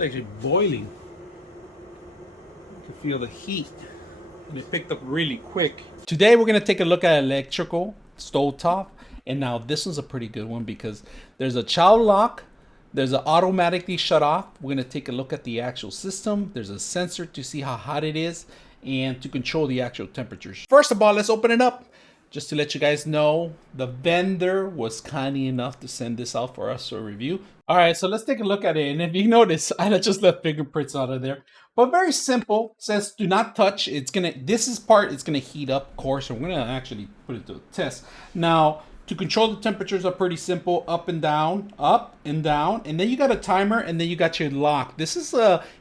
It's actually boiling. You can feel the heat. And it picked up really quick. Today we're gonna take a look at electrical stovetop. And now this one's a pretty good one because there's a child lock, there's an automatically shut off. We're gonna take a look at the actual system. There's a sensor to see how hot it is and to control the actual temperatures. First of all, let's open it up. Just to let you guys know, the vendor was kind enough to send this out for us to review. All right, so let's take a look at it. And if you notice, I just left fingerprints out of there. But very simple. It says do not touch. It's gonna, it's gonna heat up, of course, and we're gonna actually put it to a test. Now, to control the temperatures are pretty simple, up and down, and then you got a timer, and then you got your lock. This is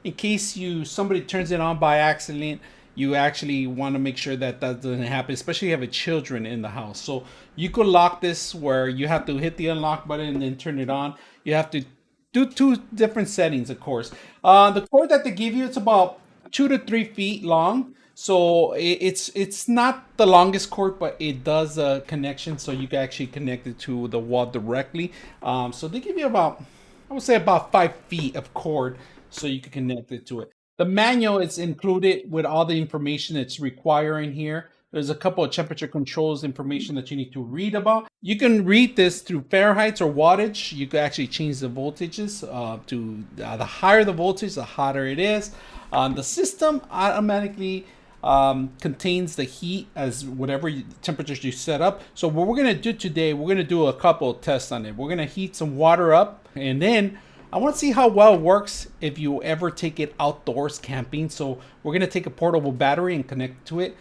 in case somebody turns it on by accident. You actually want to make sure that doesn't happen, especially if you have children in the house. So you could lock this where you have to hit the unlock button and then turn it on. You have to do two different settings, of course. The cord that they give you, it's about 2 to 3 feet long. So it's not the longest cord, but it does a connection, so you can actually connect it to the wall directly. So they give you about, I would say about 5 feet of cord, so you can connect it to it. The manual is included with all the information it's requiring here. There's a couple of temperature controls information that you need to read about. You can read this through Fahrenheit or wattage. You can actually change the voltages to the higher the voltage, the hotter it is. The system automatically contains the heat as whatever temperatures you set up. So what we're gonna do today, we're gonna do a couple of tests on it. We're gonna heat some water up, and then I want to see how well it works if you ever take it outdoors camping. So we're going to take a portable battery and connect to it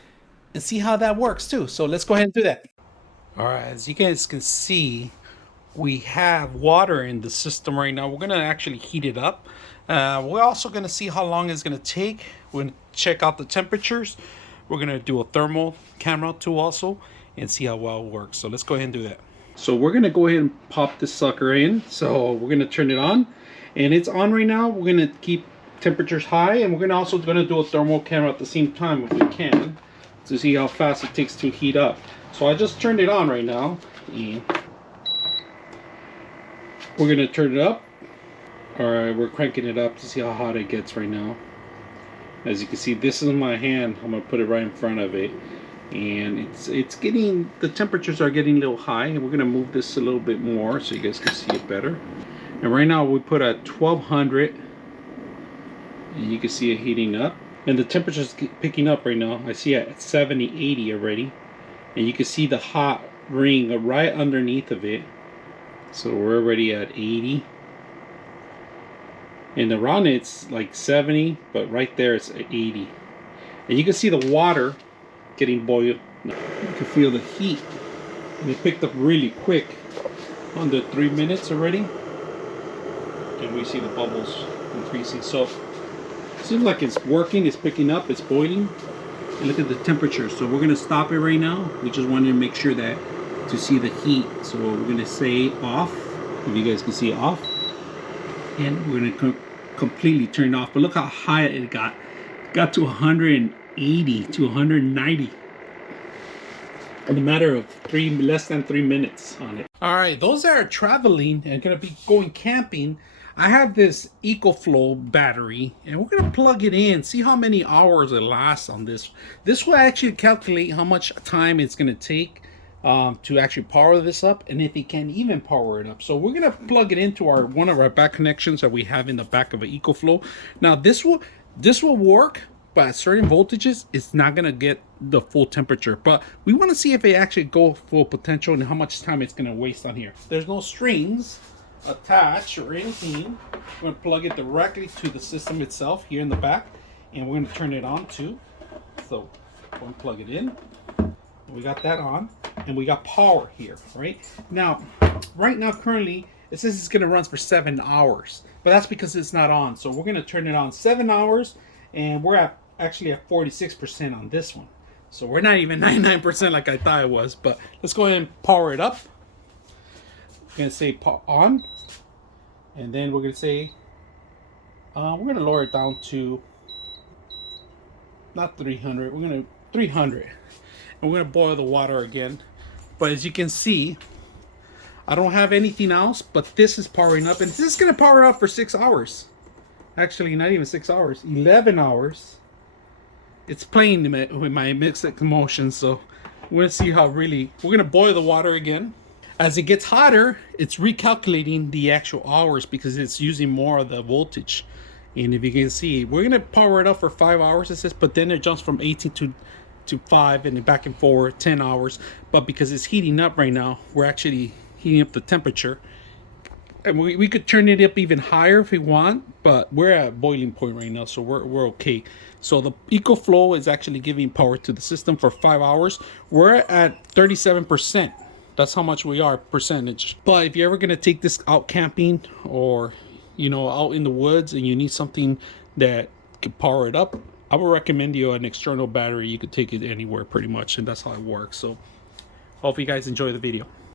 and see how that works too. So let's go ahead and do that. All right, as you guys can see, we have water in the system right now. We're going to actually heat it up. We're also going to see how long it's going to take. We're going to check out the temperatures. We're going to do a thermal camera too also and see how well it works. So let's go ahead and do that. So we're going to go ahead and pop this sucker in. So we're going to turn it on. And it's on right now. We're going to keep temperatures high, and we're also going to do a thermal camera at the same time if we can to see how fast it takes to heat up. So I just turned it on right now, and we're going to turn it up. Alright, we're cranking it up to see how hot it gets right now. As you can see, this is my hand. I'm going to put it right in front of it, and it's getting, the temperatures are getting a little high, and we're going to move this a little bit more so you guys can see it better. And right now we put at 1200, and you can see it heating up, and the temperature's picking up right now. I see it at 70, 80 already, and you can see the hot ring right underneath of it. So we're already at 80, and around it's like 70, but right there it's at 80, and you can see the water getting boiled. You can feel the heat, and it picked up really quick, under 3 minutes already. And we see the bubbles increasing. So it seems like it's working, it's picking up, it's boiling. And look at the temperature. So we're gonna stop it right now. We just wanted to make sure that to see the heat. So we're gonna say off, if you guys can see off. And we're gonna completely turn it off. But look how high it got. It got to 180 to 190 in a matter of less than 3 minutes on it. All right, those that are traveling and gonna be going camping, I have this EcoFlow battery, and we're gonna plug it in, see how many hours it lasts on this. This will actually calculate how much time it's gonna take to actually power this up, and if it can even power it up. So we're gonna plug it into one of our back connections that we have in the back of an EcoFlow. Now this will work, but at certain voltages, it's not gonna get the full temperature. But we want to see if it actually go full potential and how much time it's gonna waste on here. There's no strings attached or anything. We're gonna plug it directly to the system itself here in the back, and we're gonna turn it on too. So we're gonna plug it in. We got that on, and we got power here. Right now currently it says it's gonna run for 7 hours, but that's because it's not on. So we're gonna turn it on 7 hours, and we're actually at 46% on this one. So we're not even 99% like I thought it was. But let's go ahead and power it up. We're gonna say on, and then we're gonna say we're gonna lower it down to not 300. We're gonna 300, and we're gonna boil the water again. But as you can see, I don't have anything else, but this is powering up, and this is gonna power up for 6 hours. Actually, not even 6 hours, 11 hours. It's playing with my mixed emotions, so we're gonna see how really, we're gonna boil the water again. As it gets hotter, it's recalculating the actual hours because it's using more of the voltage. And if you can see, we're gonna power it up for 5 hours, it says, but then it jumps from 18 to 5 and then back and forward 10 hours. But because it's heating up right now, we're actually heating up the temperature. And we could turn it up even higher if we want, but we're at boiling point right now, so we're okay. So the EcoFlow is actually giving power to the system for 5 hours. We're at 37%. That's how much we are percentage. But if you're ever gonna take this out camping or out in the woods and you need something that can power it up, I would recommend you an external battery. You could take it anywhere pretty much, and that's how it works. So hope you guys enjoy the video.